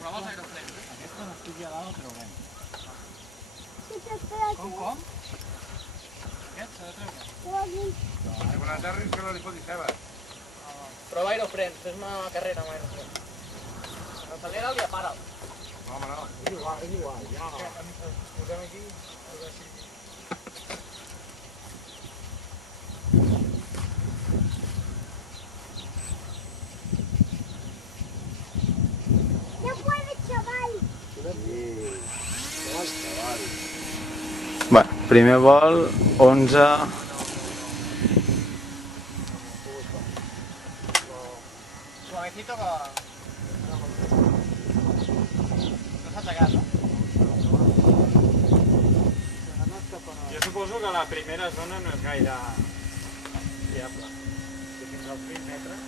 Prova els aerofrems. Aquesta n'estic ja dalt, però bé. Com? Aquest s'ha de treure. Quan aterris que no li fotis ceba. Prova aerofrems, fes-me una carrera amb aerofrems. Accelera-li i apara'l. No, home, no. És igual, ja. Posem aquí. Bé, primer vol, 11... Suavecito que... No s'ha tacat, no? Jo suposo que la primera zona no és gaire fiable. Que fins als 20 metres.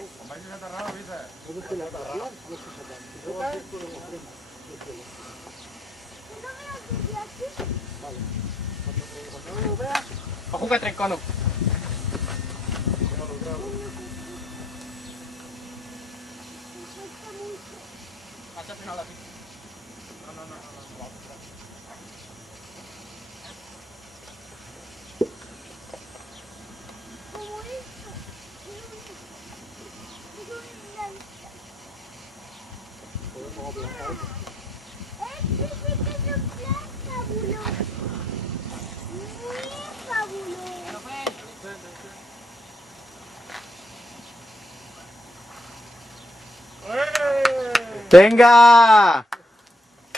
Quan vagis a aterrar, avisa. Ojo que trec cono. Vaig a frenar la pista. No. Venga!